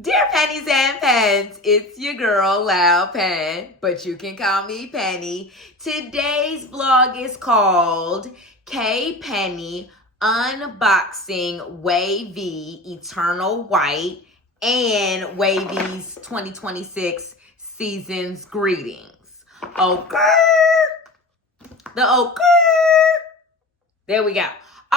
Dear Pennies and Pens, it's your girl, Loud Pen, but you can call me Penny. Today's vlog is called Penny Unboxing WayV Eternal White and WayV's 2026 Season's Greetings. Okay. There we go.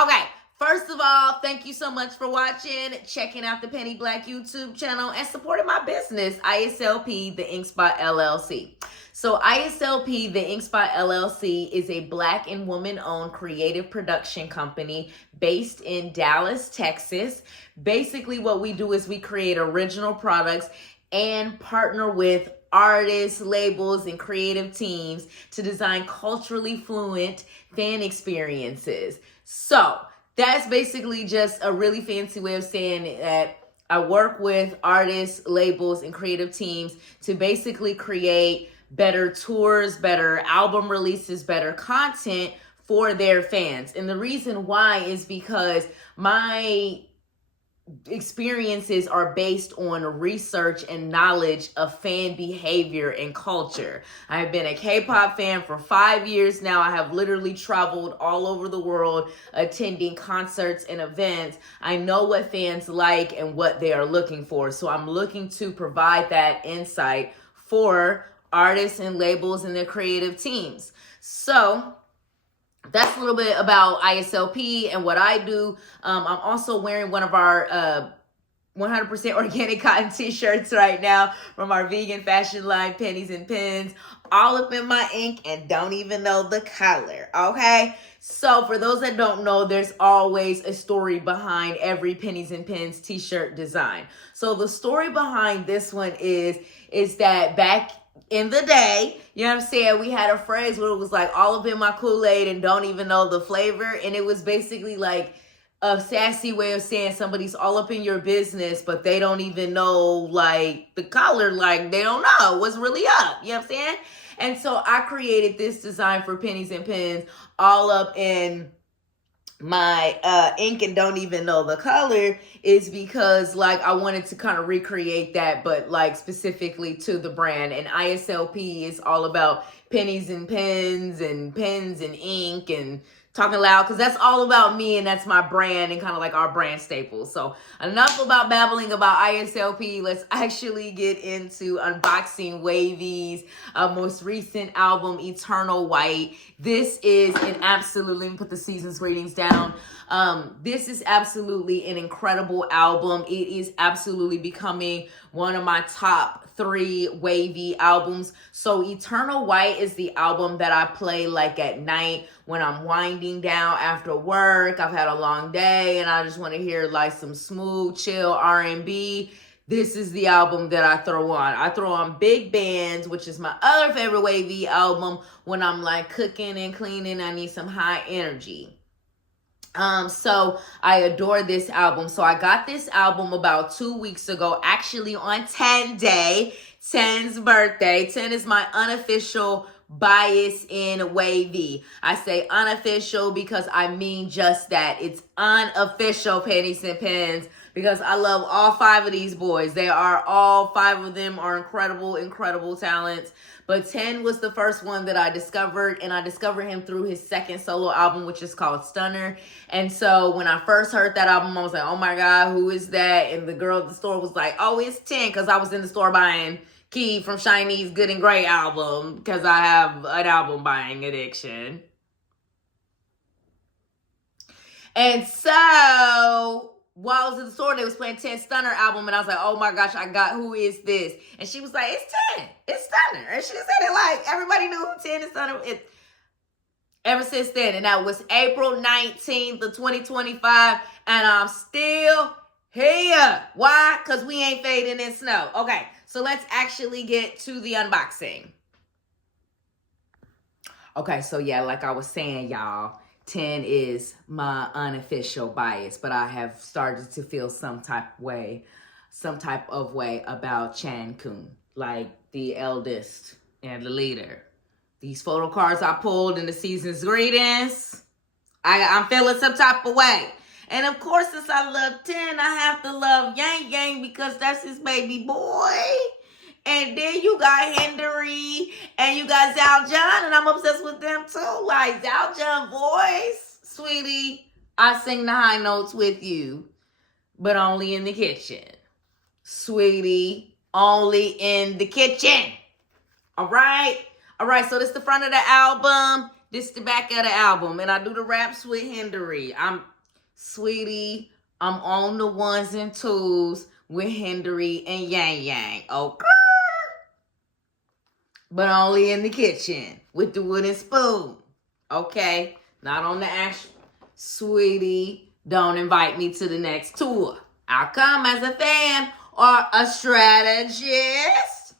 Okay. First of all, thank you so much for watching, checking out the Penny Black YouTube channel, and supporting my business, ISLP, the Ink Spot LLC. So ISLP, the Ink Spot LLC, is a Black and woman-owned creative production company based in Dallas, Texas. Basically, what we do is we create original products and partner with artists, labels, and creative teams to design culturally fluent fan experiences. So that's basically just a really fancy way of saying that I work with artists, labels, and creative teams to basically create better tours, better album releases, better content for their fans. And the reason why is because my experiences are based on research and knowledge of fan behavior and culture. I have been a K-pop fan for 5 years now. I have literally traveled all over the world attending concerts and events. I know what fans like and what they are looking for. So I'm looking to provide that insight for artists and labels and their creative teams. So that's a little bit about ISLP and what I do. I'm also wearing one of our 100% organic cotton t-shirts right now from our vegan fashion line, Pennies and Pens, all up in my ink and don't even know the color, okay? So for those that don't know, there's always a story behind every Pennies and Pens t-shirt design. So the story behind this one is that back in the day, you know what I'm saying, we had a phrase where it was like all up in my Kool-Aid and don't even know the flavor. And it was basically like a sassy way of saying somebody's all up in your business, but they don't even know like the color, like they don't know what's really up. You know what I'm saying? And so I created this design for Pennies and Pens all up in my ink and don't even know the color is because like I wanted to kind of recreate that, but like specifically to the brand. And ISLP is all about pennies and pens and ink and talking loud, because that's all about me and that's my brand and kind of like our brand staples. So enough about babbling about ISLP. Let's actually get into unboxing WayV's most recent album, Eternal White. This is an absolute, let me put the Season's Greetings down. This is absolutely an incredible album. It is absolutely becoming one of my top 3 WayV albums. So Eternal White is the album that I play like at night when I'm winding down after work. I've had a long day and I just want to hear like some smooth, chill R&B. This is the album that I throw on. I throw on Big Bands, which is my other favorite WayV album, when I'm like cooking and cleaning. I need some high energy. So I adore this album. So I got this album about 2 weeks ago, actually on 10 day, 10's birthday. 10 is my unofficial bias in WayV. I say unofficial because I mean just that. It's unofficial Pennies and Pens because I love all 5 of these boys. They are all 5 of them are incredible, incredible talents. But 10 was the first one that I discovered, and I discovered him through his second solo album, which is called Stunner. And so when I first heard that album, I was like, oh my God, who is that? And the girl at the store was like, oh, it's 10, because I was in the store buying Key from Shiny's Good and Great album, because I have an album buying addiction. And so while I was in the store, they was playing 10 Stunner album, and I was like, oh my gosh, I got who is this? And she was like, it's 10. It's Stunner. And she said it like everybody knew who 10 and Stunner is ever since then. And that was April 19th of 2025, and I'm still here. Why? Because we ain't fading in snow. Okay, so let's actually get to the unboxing. Okay, so yeah, like I was saying, y'all, 10 is my unofficial bias, but I have started to feel some type of way about QIAN KUN, like the eldest and the leader. These photo cards I pulled in the Season's Greetings, I'm feeling some type of way. And of course, since I love 10, I have to love Yang Yang because that's his baby boy. And then you got Hendery and you got XIAOJUN, and I'm obsessed with them too. Like XIAOJUN voice, sweetie, I sing the high notes with you, but only in the kitchen. Sweetie, only in the kitchen. All right? All right, so this is the front of the album. This is the back of the album. And I do the raps with Hendery. Sweetie, I'm on the ones and twos with Hendery and Yang Yang. Okay? But only in the kitchen with the wooden spoon. Okay? Not on the actual. Sweetie, don't invite me to the next tour. I'll come as a fan or a strategist.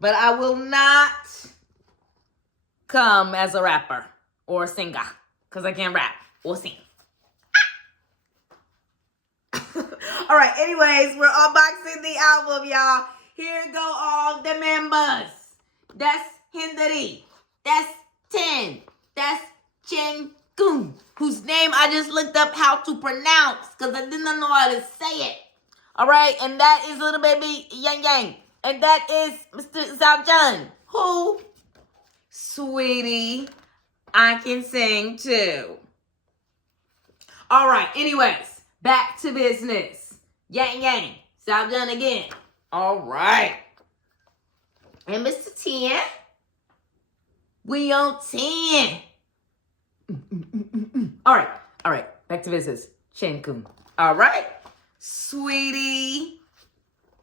But I will not come as a rapper or a singer. Because I can't rap or sing. All right, anyways, we're unboxing the album, y'all. Here go all the members. That's Hendery. That's 10. That's QIAN KUN, whose name I just looked up how to pronounce because I didn't know how to say it. All right, and that is little baby Yang Yang. And that is Mr. XIAOJUN, who, sweetie, I can sing too. All right, anyways, back to business. Yang Yang, XIAOJUN again. All right. And Mr. 10, we on 10. All right, back to business. QIAN KUN. All right, sweetie,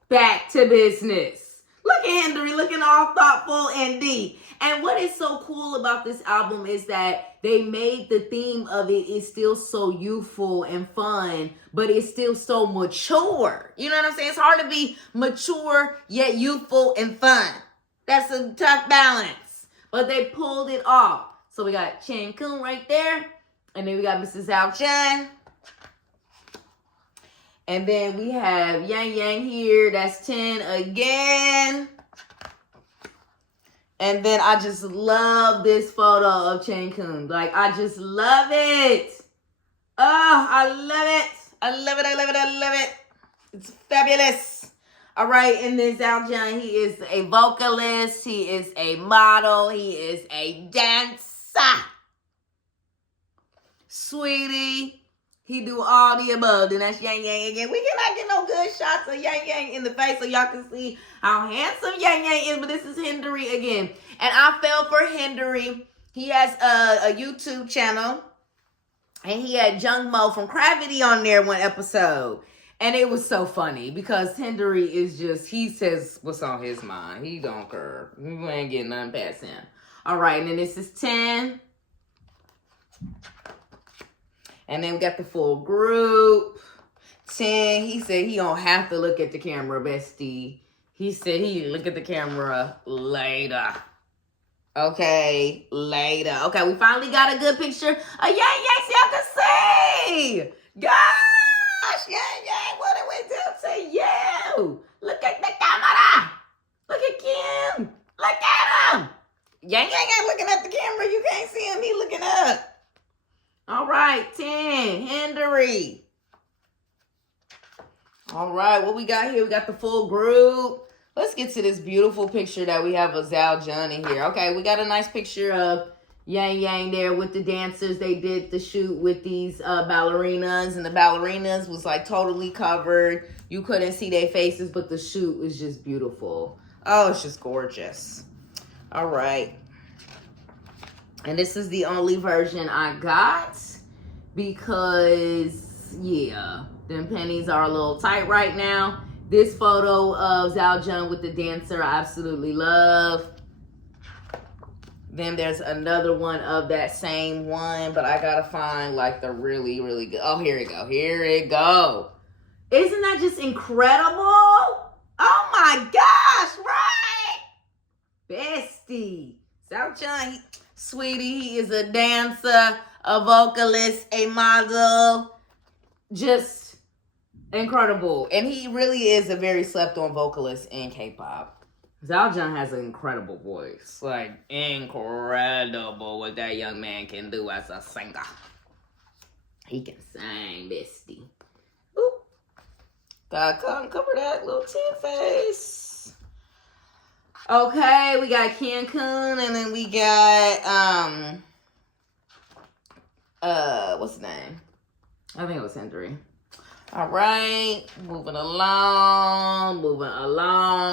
back to business. Look at Hendery, looking all thoughtful and deep. And what is so cool about this album is that they made the theme of it is still so youthful and fun, but it's still so mature. You know what I'm saying? It's hard to be mature yet youthful and fun. That's a tough balance, but they pulled it off. So we got QIAN KUN right there, and then we got Mr. XIAOJUN. And then we have Yang Yang here. That's 10 again. And then I just love this photo of QIAN KUN. Like, I just love it. Oh, I love it. I love it, I love it, I love it. It's fabulous. All right, and then XIAOJUN, he is a vocalist. He is a model. He is a dancer. Sweetie, he do all the above. Then that's Yang Yang again. We cannot get no good shots of Yang Yang in the face so y'all can see how handsome Yang Yang is. But this is Hendery again. And I fell for Hendery. He has a YouTube channel. And he had Jung Mo from Gravity on there one episode. And it was so funny because Hendery is just, he says what's on his mind. He don't care. We ain't getting nothing past him. All right, and then this is 10. And then we got the full group. 10, he said he don't have to look at the camera, bestie. He said he look at the camera later. Okay, later. Okay, we finally got a good picture of Yang Yang so y'all can see. Gosh, Yang Yang, what did we do to you? Look at the camera. Look at Kim. Look at him. Yang Yang ain't looking at the camera. You can't see him. He looking up. All right, 10, Hendery. All right, what we got here? We got the full group. Let's get to this beautiful picture that we have of XIAOJUN in here. Okay, we got a nice picture of Yang Yang there with the dancers. They did the shoot with these ballerinas, and the ballerinas was like totally covered. You couldn't see their faces, but the shoot was just beautiful. Oh, it's just gorgeous. All right. And this is the only version I got because, yeah, them pennies are a little tight right now. This photo of XIAOJUN with the dancer I absolutely love. Then there's another one of that same one, but I gotta find like the really, really good. Oh, here it go. Here it go. Isn't that just incredible? Oh my gosh, right? Bestie. XIAOJUN, sweetie, he is a dancer, a vocalist, a model. Just incredible. And he really is a very slept on vocalist in K-pop. XIAOJUN has an incredible voice. Like, incredible what that young man can do as a singer. He can sing, bestie. Oop. Gotta cover that little tin face. Okay, we got QIAN KUN, and then we got what's his name? I think it was HENDERY. All right, moving along.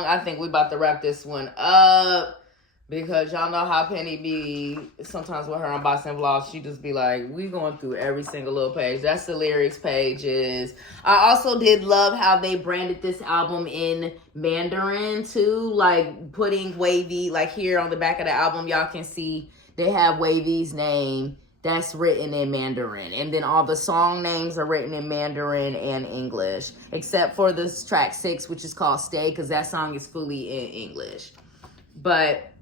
I think we about to wrap this one up because y'all know how Penny be sometimes with her unboxing vlogs. She just be like, we going through every single little page. That's the lyrics pages. I also did love how they branded this album in Mandarin too, like putting WayV, like here on the back of the album, y'all can see they have WayV's name. That's written in Mandarin. And then all the song names are written in Mandarin and English. Except for this track 6, which is called Stay, because that song is fully in English. But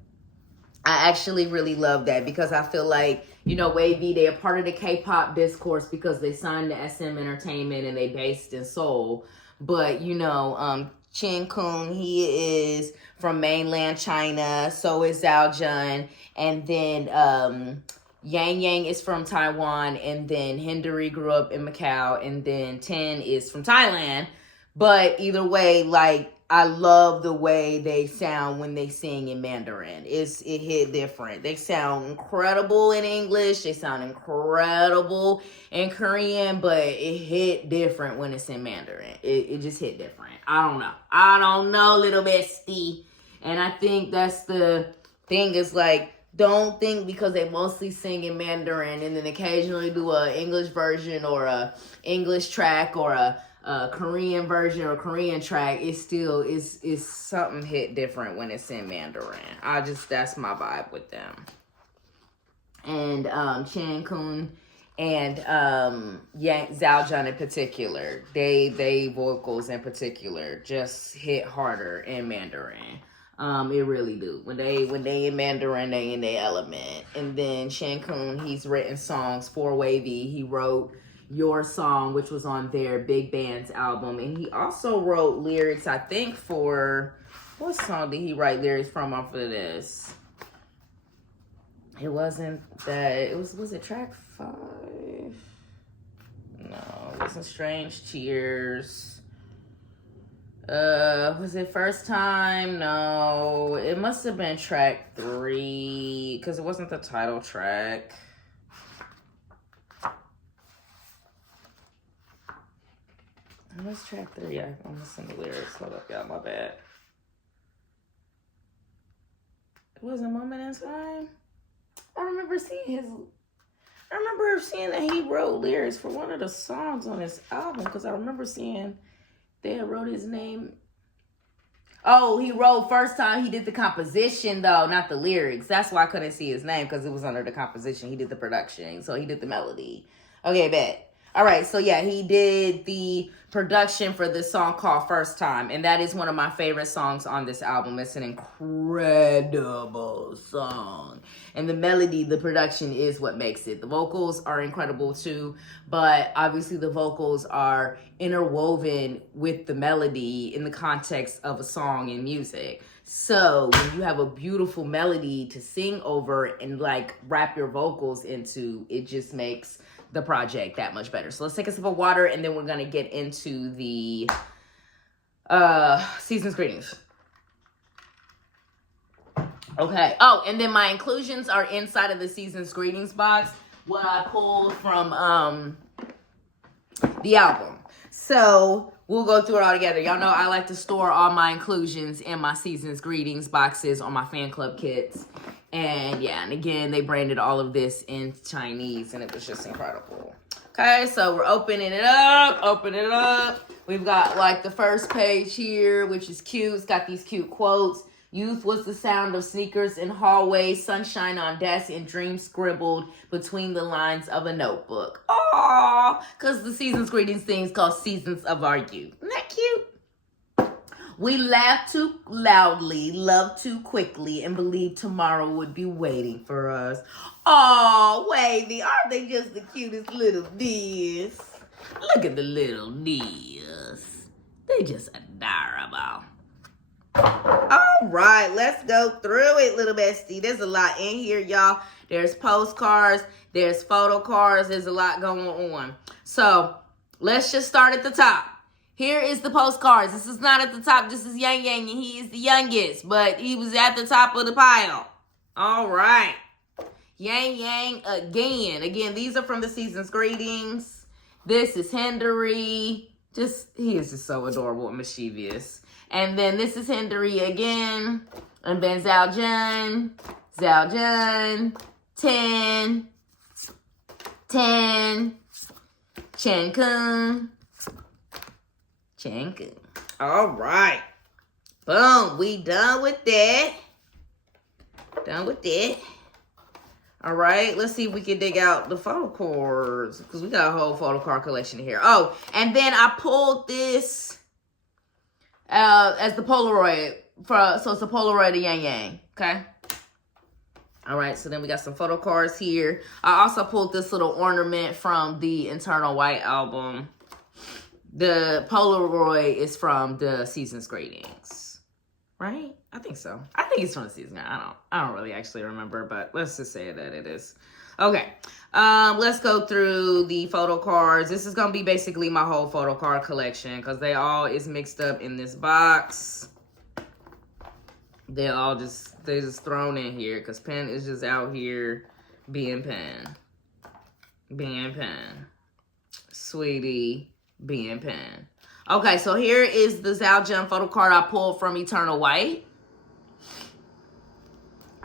I actually really love that because I feel like, you know, WayV, they are part of the K-pop discourse because they signed to SM Entertainment and they based in Seoul. But, you know, QIAN KUN, he is from mainland China. So is XIAOJUN. And then YANGYANG is from Taiwan, and then HENDERY grew up in Macau, and then 10 is from Thailand. But either way, like, I love the way they sound when they sing in Mandarin. It hit different. They sound incredible in English. They sound incredible in Korean, but it hit different when it's in Mandarin. It just hit different. I don't know, little bestie. And I think that's the thing is, like, don't think because they mostly sing in Mandarin and then occasionally do a English version or a English track or a Korean version or Korean track. It's still is something hit different when it's in Mandarin. That's my vibe with them. And QIAN KUN and XIAOJUN in particular, they vocals in particular just hit harder in Mandarin. It really do. When they in Mandarin, they in their element. And then QIAN KUN, he's written songs for WayV. He wrote Your Song, which was on their Big Band's album. And he also wrote lyrics, I think, for... What song did he write lyrics from off of this? It wasn't that... It was it track 5? No, it wasn't Strange Cheers. Was it First Time? No, it must have been track 3 because it wasn't the title track. It was track 3. I'm missing the lyrics. Hold up, y'all, my bad. It wasn't Moment in Time. I remember seeing that he wrote lyrics for one of the songs on his album because I remember seeing they wrote his name. Oh, he wrote First Time. He did the composition, though, not the lyrics. That's why I couldn't see his name, because it was under the composition. He did the production, so he did the melody. Okay, bet. All right, so yeah, he did the production for this song called First Time, and that is one of my favorite songs on this album. It's an incredible song, and the melody, the production is what makes it. The vocals are incredible too, but obviously the vocals are interwoven with the melody in the context of a song and music. So when you have a beautiful melody to sing over and like wrap your vocals into, it just makes the project that much better. So let's take a sip of water and then we're gonna get into the season's greetings. Okay. Oh, and then my inclusions are inside of the season's greetings box, what I pulled from the album. So we'll go through it all together. Y'all know I like to store all my inclusions in my season's greetings boxes on my fan club kits. And yeah, and again, they branded all of this in Chinese and it was just incredible. Okay, so we're opening it up. We've got like the first page here, which is cute. It's got these cute quotes. Youth was the sound of sneakers in hallways, sunshine on desks, and dreams scribbled between the lines of a notebook. Aww, because the season's greetings thing is called Seasons of Our Youth. Isn't that cute? We laughed too loudly, loved too quickly, and believed tomorrow would be waiting for us. Aw, WayV, aren't they just the cutest little dears? Look at the little dears. They just adorable. Oh All right, let's go through it, little bestie. There's a lot in here, y'all. There's postcards, there's photo cards, there's a lot going on. So let's just start at the top. Here is the postcards. This is not at the top. This is Yang Yang, and he is the youngest, but he was at the top of the pile. All right. Yang Yang again. Again, these are from the season's greetings. This is Hendery. He is just so adorable and mischievous. And then this is Hendery again. And then XIAOJUN. XIAOJUN. 10. QIAN KUN. QIAN KUN. All right. Boom. We done with that. Done with that. All right, let's see if we can dig out the photo cards because we got a whole photo card collection here. Oh, and then I pulled this as the Polaroid so it's a Polaroid of Yang Yang. Okay. All right, so then we got some photo cards here. I also pulled this little ornament from the Eternal White album. The Polaroid is from the Season's Greetings, right? I think so. I think it's from the season. I don't really actually remember, but let's just say that it is. Okay. Let's go through the photo cards. This is gonna be basically my whole photo card collection because they all is mixed up in this box. They're just thrown in here because Pen is just out here being Pen. Being Pen. Sweetie being Pen. Okay, so here is the XIAOJUN photo card I pulled from Eternal White.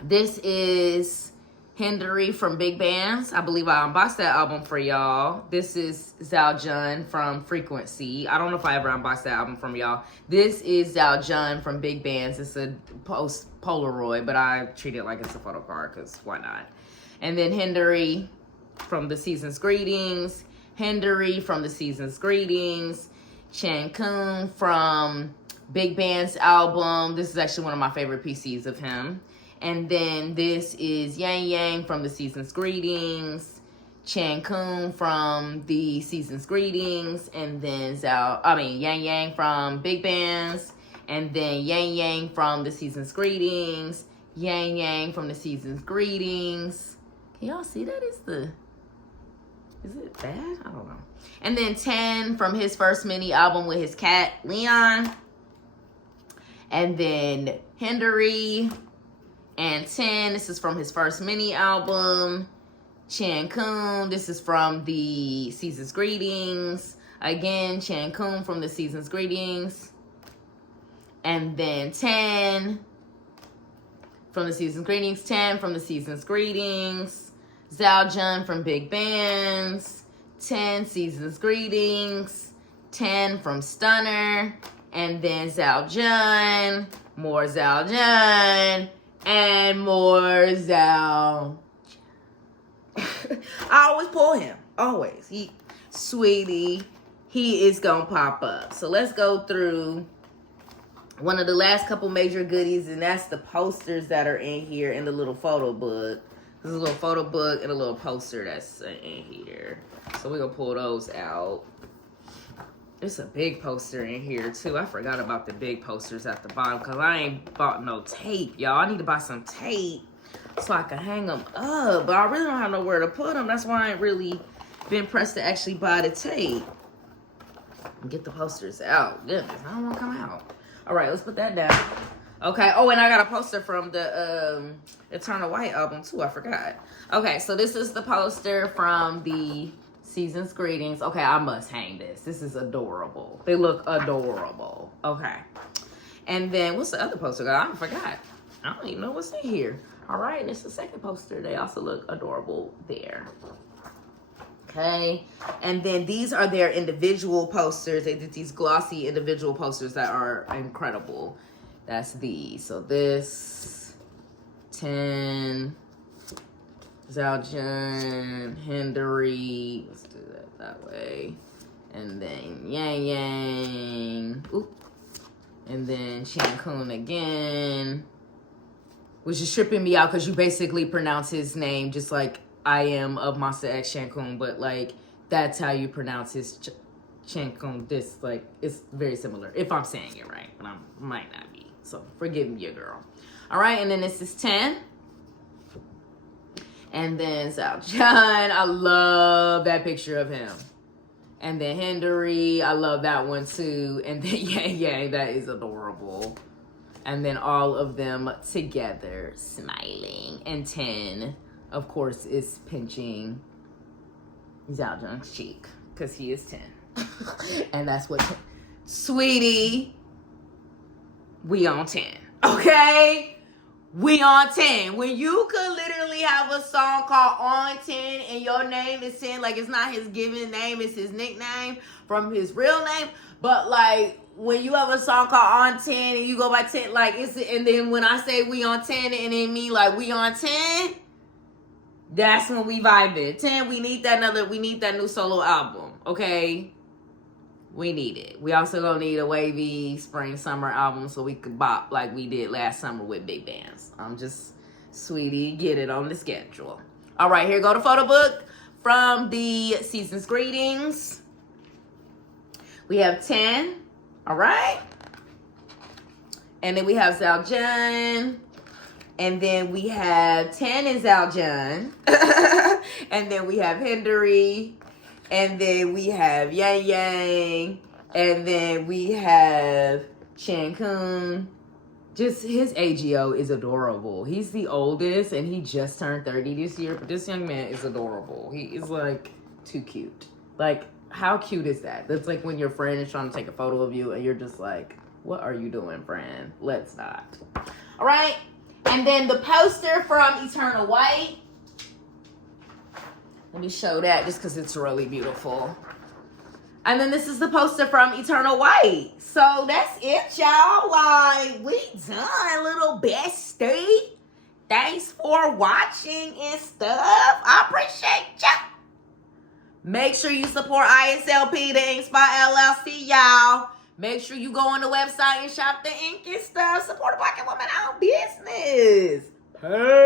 This is Hendery from Big Bands. I believe I unboxed that album for y'all. This is XIAOJUN from Frequency. I don't know if I ever unboxed that album from y'all. This is XIAOJUN from Big Bands. It's a Polaroid, but I treat it like it's a photo card because why not? And then Hendery from the Season's Greetings. Hendery from the Season's Greetings. QIAN KUN from Big Band's album. This is actually one of my favorite PCs of him. And then this is Yang Yang from the Season's Greetings. QIAN KUN from the Season's Greetings. And then Yang Yang from Big Bands. And then Yang Yang from the Season's Greetings. Yang Yang from the Season's Greetings. Can y'all see that? Is it bad? I don't know. And then 10 from his first mini album with his cat, Leon. And then Hendery. And 10, this is from his first mini album. QIAN KUN, this is from the Season's Greetings. Again, QIAN KUN from the Season's Greetings. And then 10 from the Season's Greetings. 10 from the Season's Greetings. XIAOJUN from Big Bands. 10 Season's Greetings. 10 from Stunner. And then XIAOJUN. More XIAOJUN. And more XIAOJUN. I always pull him. Always. Sweetie, he is going to pop up. So let's go through one of the last couple major goodies, and that's the posters that are in here in the little photo book. There's a little photo book and a little poster that's in here. So we're going to pull those out. There's a big poster in here, too. I forgot about the big posters at the bottom because I ain't bought no tape, y'all. I need to buy some tape so I can hang them up. But I really don't have nowhere to put them. That's why I ain't really been pressed to actually buy the tape. Get the posters out. Goodness, I don't want to come out. All right, let's put that down. Okay. Oh, and I got a poster from the Eternal White album, too. I forgot. Okay, so this is the poster from the Season's Greetings. Okay, I must hang this. This is adorable. They look adorable. Okay. And then, what's the other poster? I forgot. I don't even know what's in here. All right, and it's the second poster. They also look adorable there. Okay. And then these are their individual posters. They did these glossy individual posters that are incredible. That's these. So this, 10, XIAOJUN, Hendery. Let's do that way. And then Yang Yang. Oop. And then QIAN KUN again. Which is tripping me out because you basically pronounce his name just like I am of Monsta X QIAN KUN, but like that's how you pronounce his Kun. This, like, it's very similar. If I'm saying it right, but I might not be. So forgive me, your girl. All right, and then this is 10. And then XIAOJUN. I love that picture of him. And then HENDERY. I love that one too. And then YANGYANG. That is adorable. And then all of them together smiling. And 10, of course, is pinching XIAOJUN's cheek. Because he is 10. And that's what... Sweetie, we on 10. Okay? We on 10. When you could literally have a song called On 10 and your name is 10, like it's not his given name, it's his nickname from his real name. But like when you have a song called On 10 and you go by 10, like it's, and then when I say we on 10 and it mean like we on 10, that's when we vibing. 10, we need that new solo album, okay? We need it. We also gonna need a WayV spring summer album so we could bop like we did last summer with big bands. I'm just, sweetie, get it on the schedule. All right, here go the photo book from the season's greetings. We have 10, all right? And then we have XIAOJUN. And then we have 10 and XIAOJUN. And then we have HENDERY. And then we have YANGYANG. And then we have QIAN KUN. Just his AGO is adorable. He's the oldest and he just turned 30 this year. But this young man is adorable. He is like too cute. Like, how cute is that? That's like when your friend is trying to take a photo of you and you're just like, what are you doing, friend? Let's not. All right. And then the poster from Eternal White. Let me show that just because it's really beautiful. And then this is the poster from Eternal White. So that's it, y'all. Like, we done, little bestie. Thanks for watching and stuff. I appreciate ya. Make sure you support ISLP, the Ink Spot LLC, y'all. Make sure you go on the website and shop the ink and stuff. Support a Black and woman-owned business. Hey.